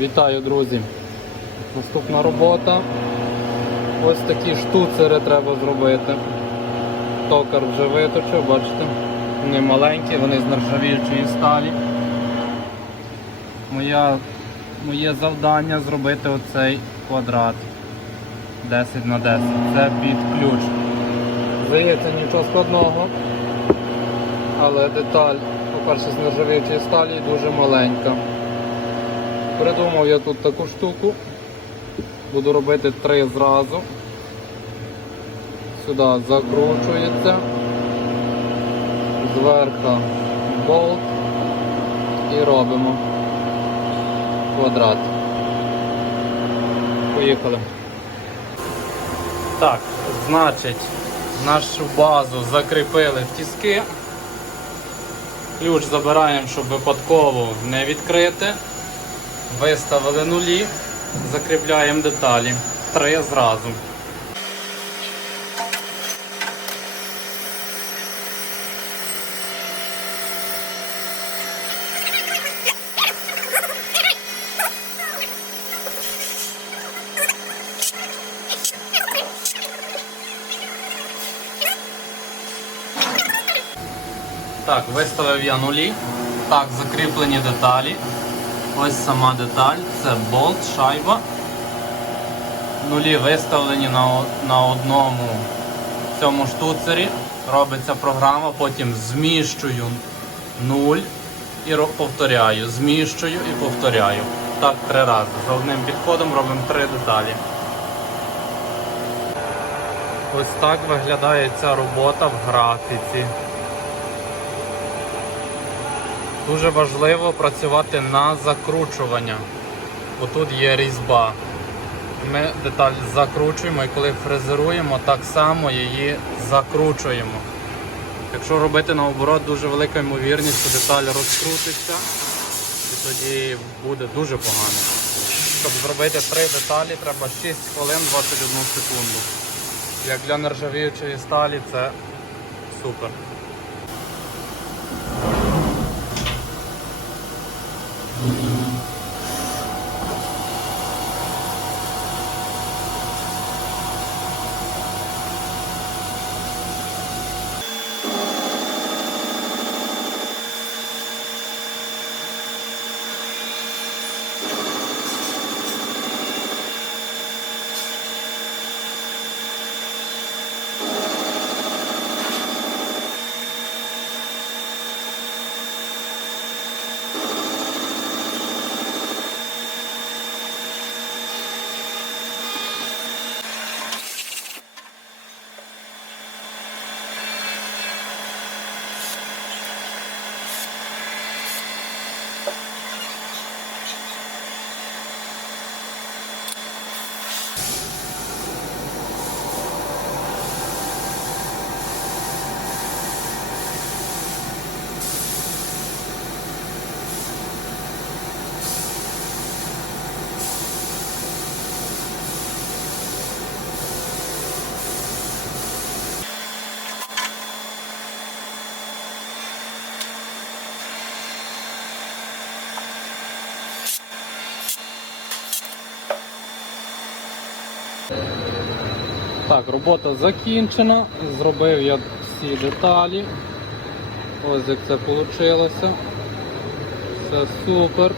Вітаю, друзі! Наступна робота. Ось такі штуцери треба зробити. Токар вже виточив, бачите? Вони маленькі, вони з нержавіючої сталі. Моя, моє завдання зробити оцей квадрат 10 на 10. Це під ключ. Здається, нічого складного, але деталь, по-перше, з нержавіючої сталі дуже маленька. Придумав я тут таку штуку. Буду робити три зразу. Сюди закручується. Зверху болт і робимо квадрат. Поїхали. Так, значить, нашу базу закріпили в тіски. Ключ забираємо, щоб випадково не відкрити. Виставили нулі, закріпляємо деталі. Три зразу. Так, виставив я нулі. Так, закріплені деталі. Ось сама деталь, це болт, шайба. Нулі виставлені на, на одному цьому штуцері. Робиться програма, потім зміщую нуль і повторяю. Зміщую і повторяю. Так три рази. За одним підходом робимо три деталі. Ось так виглядає ця робота в графіці. Дуже важливо працювати на закручування. Бо тут є різьба. Ми деталь закручуємо і коли фрезеруємо, так само її закручуємо. Якщо робити наоборот, дуже велика ймовірність, що деталь розкрутиться і тоді буде дуже погано. Щоб зробити три деталі, треба 6 хвилин 21 секунду. Як для нержавіючої сталі це супер. Amen. Так, робота закінчена. Зробив я всі деталі. Ось як це вийшло. Все супер.